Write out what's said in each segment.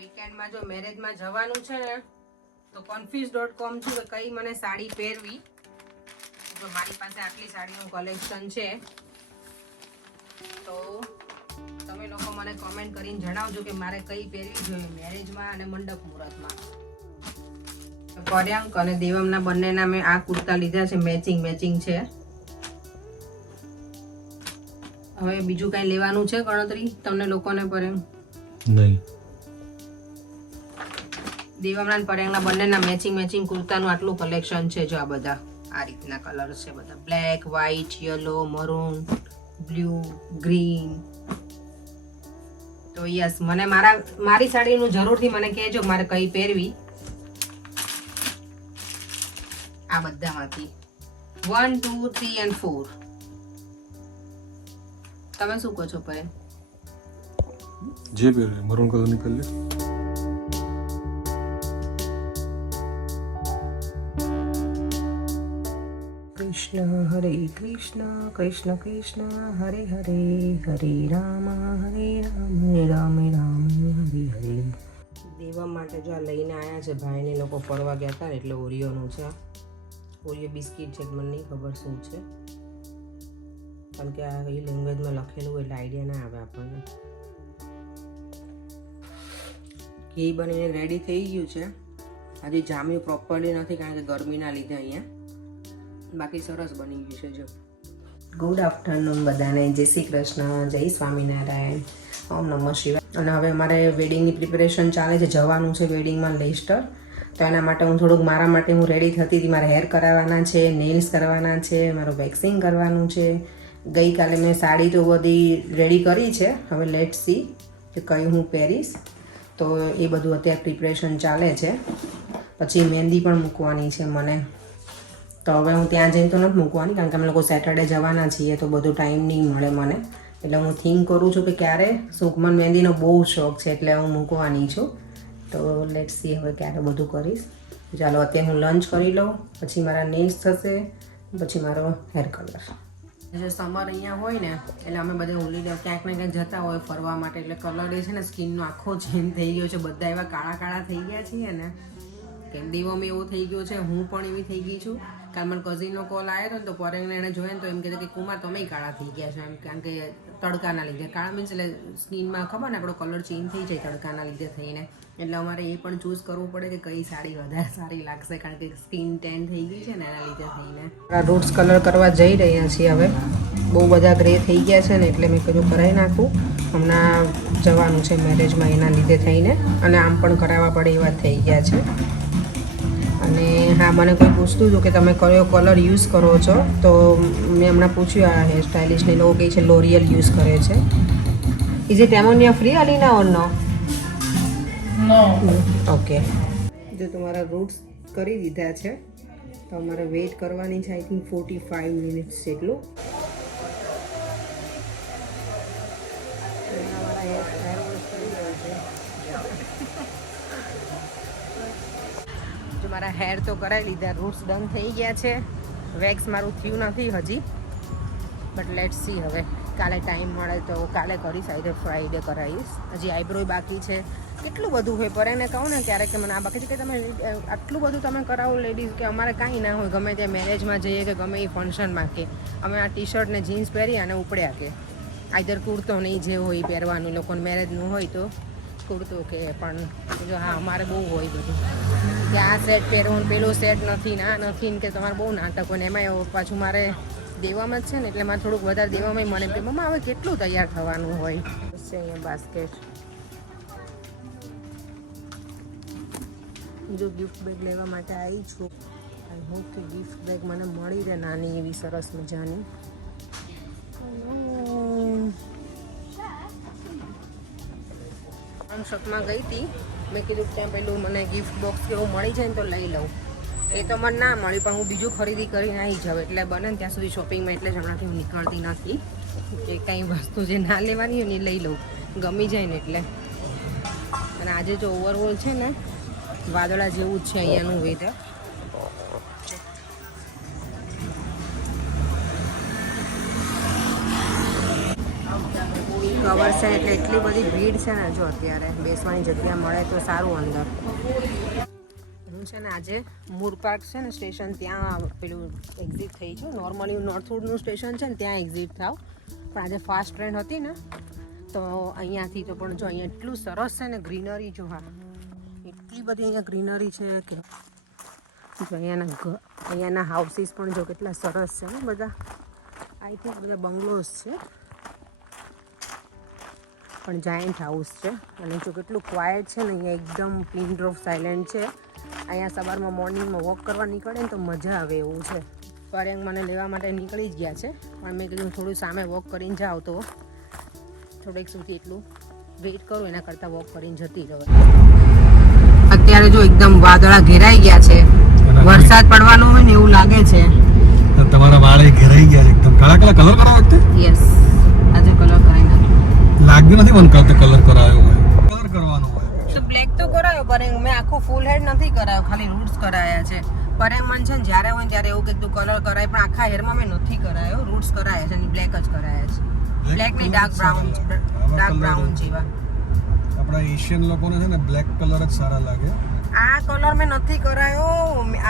વીકેન્ડમાં જો મેરેજમાં જવાનું છે ને તો confuse.com છું કે કઈ મને સાડી પહેરવી. જો મારી પાસે આટલી સાડીનું કલેક્શન છે તો તમે લોકો મને કમેન્ટ કરીને જણાવજો કે મારે કઈ પહેરવી જોઈએ મેરેજમાં અને મંડપ મુહૂર્તમાં. પર્યાંક અને દેવમના બંનેના મેં આ કુર્તા લીધા છે, મેચિંગ છે. હવે બીજું કઈ લેવાનું છે ગણતરી તમને લોકોને પર્યાંક? નહીં. દેવમના અને પર્યાંકના બંનેના મેચિંગ કુર્તાનું આટલું કલેક્શન છે. જો આ બધા આ રીતના કલર છે, બધા black, white, yellow, maroon, blue, green. તો યસ, મને મારી સાડીનું જરૂરથી મને કહેજો મારે કઈ પહેરવી. આ બધામાંથી 1 2 3 and 4 તમે શું કહો છો પરે? જે પહેરે મરૂન કલરની પહેલે. કૃષ્ણ હરે કૃષ્ણ કૃષ્ણ કૃષ્ણ હરે હરે હરે રામ રામ રામ હરે હરે. દેવા માટે જો આ લઈને આવ્યા છે ભાઈને લોકો ફરવા ગયા હતા એટલે ઓરિયોનું છે. ઓરિયો બિસ્કિટ છે, મને નહીં ખબર શું છે કારણ કે આ એ લેંગ્વેજમાં લખેલું એટલે આઈડિયા ના આવે આપણને. ઘી બનીને રેડી થઈ ગયું છે. હજી જામ્યું પ્રોપરલી નથી કારણ કે ગરમીના લીધે અહીંયા. બાકી સરસ બની ગયું છે. જો ગુડ આફ્ટરનૂન બધાને. જય શ્રી કૃષ્ણ, જય સ્વામિનારાયણ, ઓમ નમઃ શિવાય. અને હવે અમારે વેડિંગની પ્રિપેરેશન ચાલે છે. જવાનું છે વેડિંગમાં લેસ્ટર. તો એના માટે હું થોડુંક મારા માટે હું રેડી થતી હતી. મારે હેર કરાવવાના છે, નેલ્સ કરવાના છે, મારું વેક્સિંગ કરવાનું છે. ગઈકાલે મેં સાડી તો બધી રેડી કરી છે. હવે લેટ સી કે કઈ હું પહેરીશ. તો એ બધું અત્યારે પ્રિપરેશન ચાલે છે. પછી મહેંદી પણ મૂકવાની છે મને. તો હવે હું ત્યાં જઈને તો નથી મૂકવાની કારણ કે અમે લોકો સેટરડે જવાના છીએ તો બધો ટાઈમ નહીં મળે મને. એટલે હું થિંક કરું છું કે ક્યારે સુખમન મહેંદીનો બહુ શોખ છે એટલે હું મૂકવાની છું. તો લેટ્સ સી હવે ક્યારે બધું કરીશ. ચાલો અત્યારે હું લંચ કરી લઉં, પછી મારા નેલ્સ થશે, પછી મારો હેર કલર. જે સમર અહીંયા હોય ને એટલે અમે બધે હોલીડે ક્યાંક ને ક્યાંક જતા હોય ફરવા માટે એટલે કલર એ છે ને સ્કિનનો આખો ચેન્જ થઈ ગયો છે. બધા એવા કાળા થઈ ગયા છીએ ને કે દેવમ એવો થઈ ગયો છે, હું પણ એવી થઈ ગઈ છું. કારણ મને કઝિનનો કોલ આવ્યો હતો ને તો પરેંગને એને જોયે ને તો એમ કહેતો કે કુમાર તમે કાળા થઈ ગયા છો એમ, કારણ કે તડકાના લીધે. કાળા મીન્સ એટલે સ્કિનમાં ખબર ને આપણો કલર ચેન્જ થઈ જાય તડકાના લીધે થઈને. એટલે અમારે એ પણ ચૂઝ કરવું પડે કે કઈ સાડી વધારે સારી લાગશે કારણ કે સ્કિન ટેન થઈ ગઈ છે ને એના લીધે થઈને. રૂટ્સ કલર કરવા જઈ રહ્યા છીએ હવે. બહુ બધા ગ્રે થઈ ગયા છે ને એટલે મેં કીધું કરાવી નાખું. હમણાં જવાનું છે મેરેજમાં એના લીધે થઈને. અને આમ પણ કરાવવા પડે એવા થઈ ગયા છે. અને હા, મને કોઈ પૂછતું હતું કે તમે કયો કલર યુઝ કરો છો તો મેં હમણાં પૂછ્યું આ હેર સ્ટાઇલિસ્ટને. લોકો કહે છે લોરિયલ યુઝ કરે છે. ઇઝ ઇટ એમોનિયા ફ્રી અલીના ઓર નો? ઓકે. જો તમારા રૂટ્સ કરી દીધા છે તો અમારે વેઇટ કરવાની છે આઈ થિંક 45 મિનિટ્સ જેટલું. જો મારા હેર તો કરાવી લીધા, રૂટ્સ ડન થઈ ગયા છે. વેક્સ મારું થયું નથી હજી, બટ લેટ્સ સી હવે કાલે ટાઈમ મળે તો કાલે કરીશ, આઈધર ફ્રાઈડે કરાવીશ. હજી આઈબ્રો બાકી છે. કેટલું બધું હોય પર એને કહું ને ક્યારેક કે મને આ બાકી છે કે તમે આટલું બધું તમે કરાવો લેડીઝ કે અમારે કાંઈ ના હોય. ગમે ત્યાં મેરેજમાં જઈએ કે ગમે એ ફંક્શનમાં કે અમે આ ટી શર્ટ ને જીન્સ પહેરી અને ઉપડ્યા કે આઈધર કુર્તો નહીં જે હોય પહેરવાનું. લોકોને મેરેજનું હોય તો કુર્તો કે પણ જો હા અમારે બહુ હોય બધું કે આ સેટ પહેરવું, પેલો સેટ નથી ને આ નથી ને કે તમારે બહુ નાટક હોય. ને એમાં પાછું મારે દેવામાં જ છે ને એટલે મારે થોડુંક વધારે દેવામાં મને કે મમ્મા હવે કેટલું તૈયાર થવાનું હોય. છે અહીંયા બાસ્કેટ. જો ગિફ્ટ બેગ લેવા માટે આવી છું. આઈ હોપ કે ગિફ્ટ બેગ મને મળી રહે નાની એવી સરસ મજાની. આમ શોપમાં ગઈ હતી, મેં કીધું ત્યાં પેલું મને ગિફ્ટ બોક્સ કે એવું મળી જાય ને તો લઈ લઉં. એ તો મને ના મળી પણ હું બીજું ખરીદી કરીને આવી જાઉં એટલે બને ને ત્યાં સુધી શોપિંગમાં. એટલે જ હમણાંથી હું નીકળતી નથી કે કંઈ વસ્તુ જે ના લેવાની હોય ને એ લઈ લઉં, ગમી જાય ને એટલે. અને આજે જો ઓવરઓલ છે ને વાદળા જેવું જ છે અહીંયાનું વેધર. કવર છે એટલે એટલી બધી ભીડ છે ને જો અત્યારે બેસવાની જગ્યા મળે તો સારું અંદર. હું છે ને આજે મૂર પાર્ક છે ને સ્ટેશન ત્યાં પેલું એક્ઝિટ થઈ છું. નોર્મલી નોર્થવુડનું સ્ટેશન છે ને ત્યાં એક્ઝિટ થાવ, પણ આજે ફાસ્ટ ટ્રેન હતી ને તો અહીંયાથી તો પણ જો અહીંયા એટલું સરસ છે ને ગ્રીનરી જો હા એટલી બધી અહીંયા ગ્રીનરી છે કે જો અહીંયાના હાઉસીસ પણ જો કેટલા સરસ છે ને બધા. આઈ થિંક બધા બંગલોઝ છે પણ જાયન્ટ હાઉસ છે અને જો કેટલું ક્વાયટ છે ને અહીંયા એકદમ પિન ડ્રોપ સાયલેન્ટ છે. અહીંયા સવારમાં મોર્નિંગમાં વોક કરવા નીકળે ને તો મજા આવે એવું છે. પરેંગ મને લેવા માટે નીકળી જ ગયા છે પણ મેં કીધું થોડું સામે વોક કરીને જાઓ તો થોડેક સુધી એટલું વેઇટ કરું એના કરતાં વોક કરીને જતી રહો. અત્યારે જો એકદમ વાદળા ઘેરાઈ ગયા છે, વરસાદ પડવાનો હોય ને એવું લાગે છે. તમારા વાળ ઘેરાઈ ગયા છે એકદમ. કાળા કાળા કલર કરાવ્યો વખતે? યસ, આજે કલર કરાવી નાખ્યો. લાગ્યું નથી મને કરતે કલર કરાવ્યો હોય. કલર કરવાનો હોય તો બ્લેક તો કરાયો પરેંગ, મેં આખું ફૂલ હેડ નથી કરાયો, ખાલી રૂટ્સ કરાયા છે. પરેંગ મન છે ને જ્યારે હોય ત્યારે એવું કીધું કલર કરાય, પણ આખા હેરમાં મેં નથી કરાયો, રૂટ્સ કરાયા છે અને બ્લેક જ કરાયા છે. બ્લેક ની ડાર્ક બ્રાઉન જેવા. આપણા એશિયન લોકોને છે ને બ્લેક કલર જ સારા લાગે. આ કલર મેં નથી કરાયો.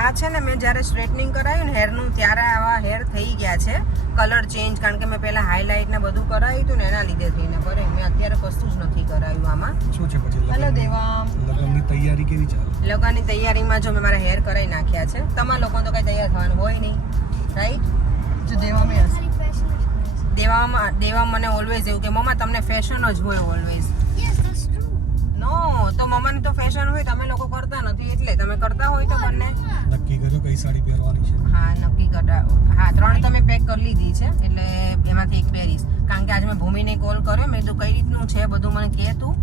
આ છે ને મેં જ્યારે સ્ટ્રેટનિંગ કરાયું ને હેરનું ત્યારે આવા હેર થઈ ગયા છે. કલર ચેન્જ કારણ કે મેં પહેલા હાઇલાઇટ ને બધું કરાવ્યું હતું ને એના લીધે થઈને. પર મેં અત્યારે કશું જ નથી કરાયું આમાં. શું છે પછી હેલો દેવા, લગ્નની તૈયારી કેવી ચાલે? લગ્નની તૈયારીમાં જો મેં મારા હેર કરાવી નાખ્યા છે. તમારા લોકો તો કઈ તૈયાર થવાનું હોય નહીં, રાઈટ? જો દેવામાં હશે, દેવા મને ઓલવેઝ એવું કે મમ્મા તમને ફેશન જ હોય ઓલવેઝ. નો, તો મમ્માને તો ફેશન હોય, તમે લોકો કરતા નથી એટલે. તમે કરતા હોય તો બંને નક્કી કર્યો કઈ સાડી પહેરવાની છે? હા નક્કી કરતા. હા 3 તમે પેક કરી લીધી છે એટલે એમાંથી એક પહેરીશ. કારણ કે આજે મેં ભૂમિને કોલ કર્યો, મેં કીધું કઈ રીતનું છે બધું મને કહે તું,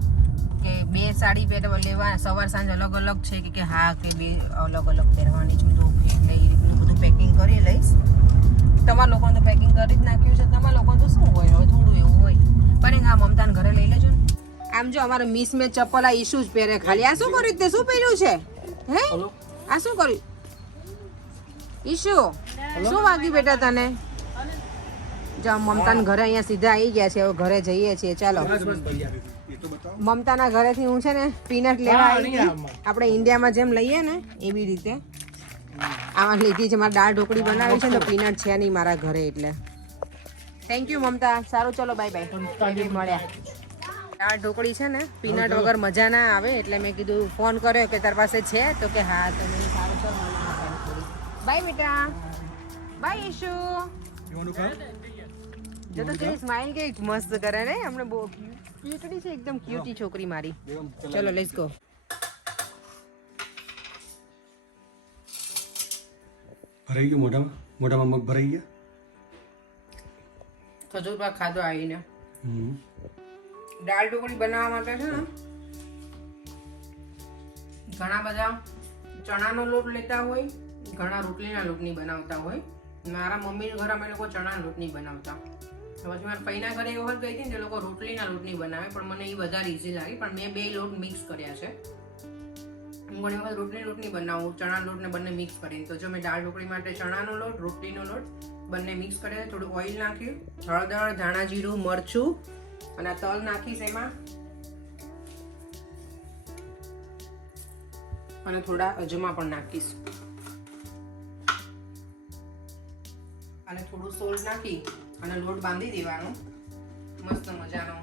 કે 2 સાડી લેવા સવાર સાંજ અલગ અલગ છે કે હા કે 2 અલગ અલગ પહેરવાની છે. તો એટલે એ રીતનું બધું પેકિંગ કરી લઈશ. તમારા લોકોને તો પેકિંગ કરી જ નાખ્યું છે, તમારા લોકોને તો શું હોય હવે થોડું એવું હોય. પણ હા મમતાને ઘરે લઈ લેજો ને. આમ જો અમારે મિસ મેચ ચપ્પલ આ ઈશુ જ પહેરે ખાલી. આ શું કર્યું તે? શું પહેર્યું છે હે? આ શું કર્યું ઈશુ? શું વાગ્યું બેટા તને? જો મમતાના ઘરે અહીંયા સીધા આવી ગયા છે. હવે ઘરે જઈએ છીએ. ચાલો મમતાના ઘરેથી હું છે ને પીનટ લેવા આવી હતી. આપણે ઇન્ડિયામાં જેમ લઈએ ને એવી રીતે આમાં લીધી છે. મારે દાળ ઢોકળી બનાવી છે તો પીનટ છે નહીં મારા ઘરે એટલે. થેન્ક યુ મમતા. સારું ચલો બાય બાય, મળ્યા. દાળ ઢોકળી છે ને પીનટ વગર મજા ના આવે એટલે મેં કીધું ફોન કર્યો કે તાર પાસે છે તો કે હા. તો મેં સારું ચલો બાય બેટા, બાય ઈશુ. જો તો તેરી સ્માઈલ કેવી મસ્ત કરે ને, હમણે બહુ ક્યુટડી છે એકદમ, ક્યુટી છોકરી મારી. ચલો લેટ્સ ગો. ભરાઈ ગયું મોઢામાં મગ ભરાઈ ગયા. ખજૂર પાક ખાધો આવીને. દાળ ઢોકળી બનાવવા માટે છે ને ઘણા બધા ચણાનો લોટ લેતા હોય, ઘણા રોટલીના લોટની બનાવતા હોય. મારા મમ્મીના ઘરે અમે લોકો ચણાના લોટની બનાવતા. પછી મારા પૈના ઘરે એ વખત ગઈ હતી ને તે લોકો રોટલીના લોટની બનાવે, પણ મને એ વધારે ઇઝી લાગી. પણ મેં 2 લોટ મિક્સ કર્યા છે. હું ઘણી વખત રોટલી લોટની બનાવું, ચણાનો લોટને બંને મિક્સ કરીને. તો જો મેં દાળ ઢોકળી માટે ચણાનો લોટ, રોટલીનો લોટ બંને મિક્સ કર્યા. થોડું ઓઇલ નાખ્યું, હળદર, ધાણા જીરું, મરચું અને તલ નાખીશ એમાં, અને થોડા અજમા પણ નાખીશ અને થોડું સોલ્ટ નાખી અને લોટ બાંધી દેવાનો મસ્ત મજાનો.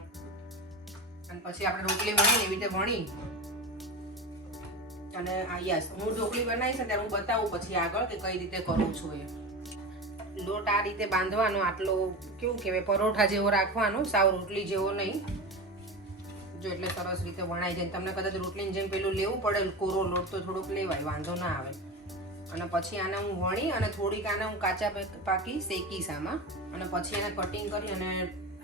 અને પછી આપણે રોટલી વણી એવી રીતે વણી અને યસ હું ઢોકળી બનાવીશ ને ત્યારે હું બતાવું પછી આગળ કે કઈ રીતે કરું છું. એ લોટ આ રીતે બાંધવાનો, આટલો કેવું કહેવાય પરોઠા જેવો રાખવાનો, સાવ રોટલી જેવો નહીં. જો એટલે સરસ રીતે વણાઈ જાય. તમને કદાચ રોટલીની જેમ પેલું લેવું પડે કોરો લોટ તો થોડુંક લેવાય, વાંધો ના આવે. અને પછી આને હું વણી અને થોડીક આને હું કાચા પાકી શેકીશ આમાં, અને પછી એને કટિંગ કરી અને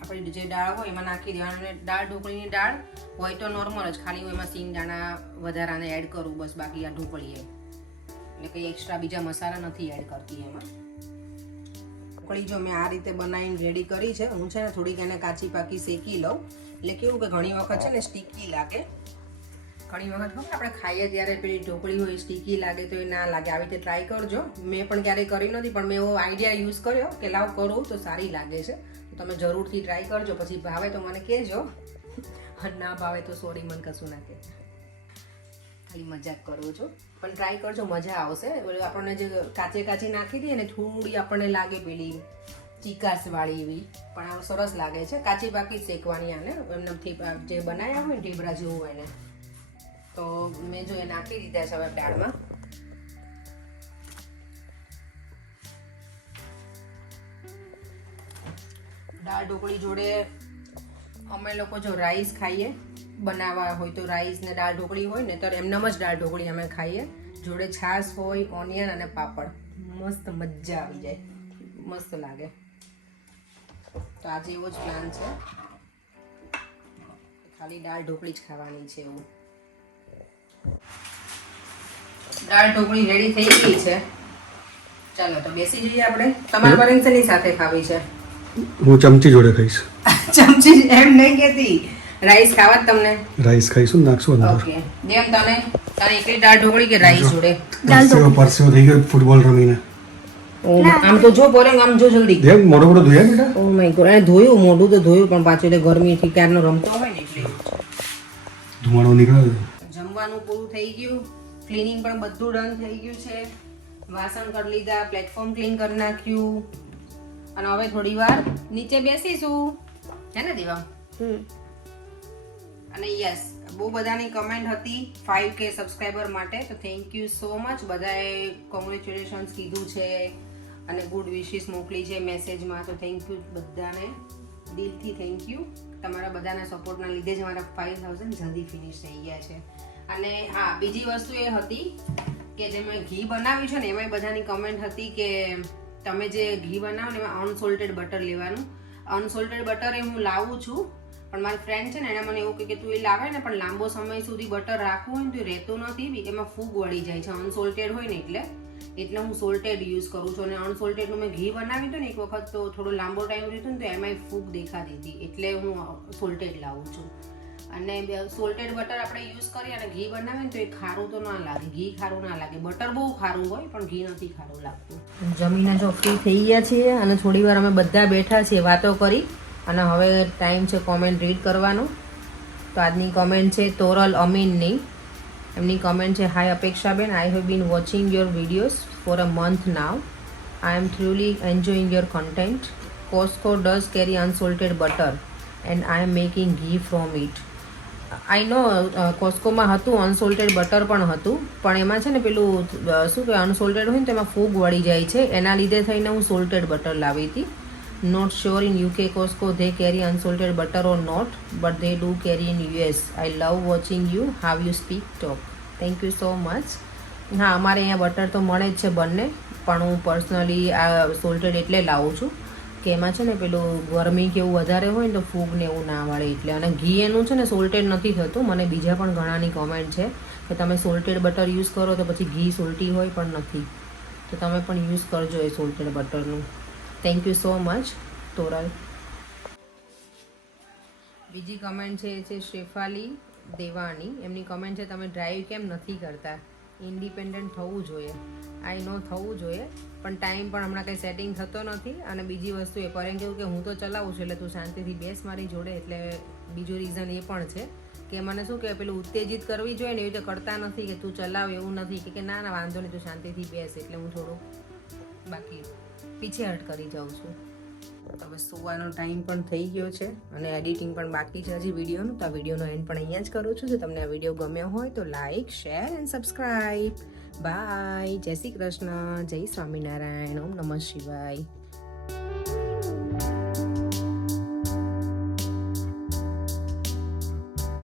આપણી જે દાળ હોય એમાં નાખી દેવાનું. અને દાળ ઢોકળીની દાળ હોય તો નોર્મલ જ, ખાલી હું એમાં સિંગ દાણા વધારાને એડ કરું બસ. બાકી આ ઢોકળી એટલે કંઈ એક્સ્ટ્રા બીજા મસાલા નથી એડ કરતી એમાં. ઢોકળી જો મેં આ રીતે બનાવીને રેડી કરી છે. હું છે ને થોડીક એને કાચી પાકી શેકી લઉં એટલે કેવું કે ઘણી વખત છે ને સ્ટીકી લાગે. ઘણી વખત ખબર આપણે ખાઈએ ત્યારે પેલી ઢોકળી હોય સ્ટીકી લાગે તો એ ના લાગે. આવી રીતે ટ્રાય કરજો. મેં પણ ક્યારેય કરી નથી પણ મેં એવો આઈડિયા યુઝ કર્યો કે લાવ કરું તો સારી લાગે છે. તમે જરૂરથી ટ્રાય કરજો, પછી ભાવે તો મને કહેજો, અને ના ભાવે તો સોરી, મને કશું ના કહેજો, ખાલી મજાક કરું છું. પણ ટ્રાય કરજો, મજા આવશે. આપણને જે કાચી નાખી દઈએ ને થોડી આપણને લાગે પેલી ચીકાશ વાળી એવી, પણ આ સરસ લાગે છે. કાચી પાકી શેકવાની આને એમને જે બનાવ્યા હોય ને ઢીબરા જેવું હોય ને, તો મેં જો એ નાખી દીધા છે હવે દાળમાં. દાળ ઢોકળી જોડે અમે લોકો જો રાઈસ ખાઈએ, બનાવવા હોય તો રાઈસ ને દાળ ઢોકળી હોય ને તો એમનામ જ દાળ ઢોકળી અમે ખાઈએ, જોડે છાશ હોય, ઓનિયન અને પાપડ, મસ્ત મજા આવી જાય, મસ્ત લાગે. તો આજે એવો જ પ્લાન છે, ખાલી દાળ ઢોકળી જ ખાવાની છે એવું. દાળ ઢોકળી રેડી થઈ ગઈ છે, ચાલો તો બેસી જઈએ આપણે. તમારે પરેશની સાથે ખાવી છે? હું ચમચી જોડે ખાઈશ. ચમચી એમ નહીં કહેતી, રાઈસ ખાવા તમને? રાઈસ ખાઈશું, નાખશું અંદર. ઓકે જેમ તને એકલી દાળ ઢોકળી કે રાઈસ જોડે? પરસેવો થઈ ગયો ફૂટબોલ રમીને. આમ તો જો પોરે, આમ જો જલ્દી. દેવ મોઢું મોઢું ધોયા બેટા? ઓ માય ગોડ, એને ધોયું, મોઢું તો ધોયું, પણ પાછું એટલે ગરમીથી ક્યારનો રમતો હોય ને એટલે ધુમાડો નીકળે. જમવાનું પૂરું થઈ ગયું, ક્લીનિંગ પણ બધું ડન થઈ ગયું છે, વાસણ કરી લીધા, પ્લેટફોર્મ ક્લીન કરી નાખ્યું, અને હવે થોડી વાર નીચે બેસીશું, હે ને દેવા? અને યસ, બહુ બધાની કમેન્ટ હતી 5K સબસ્ક્રાઈબર માટે, તો થેન્ક યુ સો મચ. બધાએ કોંગ્રેચ્યુલેશન્સ કીધું છે અને ગુડ વિશિસ મોકલી છે મેસેજમાં, તો થેન્ક યુ બધાને, દિલથી થેન્ક યુ. તમારા બધાના સપોર્ટના લીધે જ મારા 5000 જલ્દી ફિનિશ થઈ ગયા છે. અને હા, બીજી વસ્તુ એ હતી કે જે મેં ઘી બનાવ્યું છે ને, એમાં બધાની કમેન્ટ હતી કે તમે જે ઘી બનાવો ને એમાં અનસોલ્ટેડ બટર લેવાનું. અનસોલ્ટેડ બટર એ હું લાવું છું, પણ મારી ફ્રેન્ડ છે ને એને મને એવું કહે કે તું એ લાવે ને પણ લાંબો સમય સુધી બટર રાખવું હોય ને તો એ રહેતું નથી, એમાં ફૂગ વળી જાય છે અનસોલ્ટેડ હોય ને એટલે હું સોલ્ટેડ યુઝ કરું છું. અને અનસોલ્ટેડનું મેં ઘી બનાવ્યું હતું ને એક વખત, તો થોડો લાંબો ટાઈમ રહ્યું હતું ને તો એમાંય ફૂગ દેખાતી હતી, એટલે હું સોલ્ટેડ લાવું છું. અને સોલ્ટેડ બટર આપણે યુઝ કરીએ અને ઘી બનાવીએ ને તો એ ખારું તો ના લાગે, ઘી ખારું ના લાગે. બટર બહુ ખારું હોય પણ ઘી નથી ખારું લાગતું. જમીને જો ફ્રી થઈ ગયા છીએ અને થોડી વાર અમે બધા બેઠા છીએ, વાતો કરી, અને હવે ટાઈમ છે કોમેન્ટ રીડ કરવાનો. તો આજની કોમેન્ટ છે તોરલ અમીનની. એમની કમેન્ટ છે, હાય અપેક્ષાબેન, I have been watching your videos for a month now. I am truly enjoying your content. Costco does carry unsalted butter and I am making ghee from it. I know કોસ્કોમાં હતું unsalted butter પણ હતું, પણ એમાં છે ને પેલું શું કહેવાય, અનસોલ્ટેડ હોય ને તો એમાં ફૂગ વળી જાય છે, એના લીધે થઈને હું સોલ્ટેડ બટર લાવી હતી. Not sure in UK Costco they carry unsalted butter or not, but they do carry in US. I love watching you how you speak talk. Thank you so much. હા, અમારે અહીંયા butter તો મળે જ છે બંને, પણ હું પર્સનલી આ સોલ્ટેડ એટલે લાવું છું કે એમાં છે ને પેલું ગરમી કે એવું વધારે હોય ને તો ફૂગ ને એવું ના વળે એટલે. અને ઘી એનું છે ને સોલ્ટેડ નથી થતું. મને બીજા પણ ઘણાની કોમેન્ટ છે કે તમે સોલ્ટેડ બટર યુઝ કરો તો પછી ઘી સોલ્ટી હોય, પણ નથી. તો તમે પણ યુઝ કરજો એ સોલ્ટેડ બટરનું. Thank you so much Toral. બીજી કમેન્ટ છે એ છે શેફાલી દેવાણી. એમની કમેન્ટ છે, તમે ડ્રાઈવ કેમ નથી કરતા? ઇન્ડિપેન્ડન્ટ થવું જોઈએ. આઈ નો થવું જોઈએ, પણ ટાઈમ પણ હમણાં કંઈ સેટિંગ થતો નથી. અને બીજી વસ્તુ એ પરેન કેવું કે હું તો ચલાવું છું એટલે તું શાંતિથી બેસ મારી જોડે, એટલે બીજું રીઝન એ પણ છે કે મને શું કે પેલું ઉત્તેજિત કરવી જોઈએ ને એવી રીતે કરતા નથી કે તું ચલાવ, એવું નથી કે ના વાંધો નહીં તું શાંતિથી બેસ, એટલે હું થોડું બાકી પીછે હટ કરી જાઉં છું. હવે સુવાનો ટાઈમ પણ થઈ ગયો છે અને એડિટિંગ પણ બાકી છે હજી વિડીયોનું. તો આ વિડીયોનો એન્ડ પણ અહીંયા જ કરું છું. જો તમને આ વિડીયો ગમ્યો હોય તો like, share and subscribe. Bye. જય શ્રી કૃષ્ણ, જય સ્વામિનારાયણ, ઓમ નમઃ શિવાય.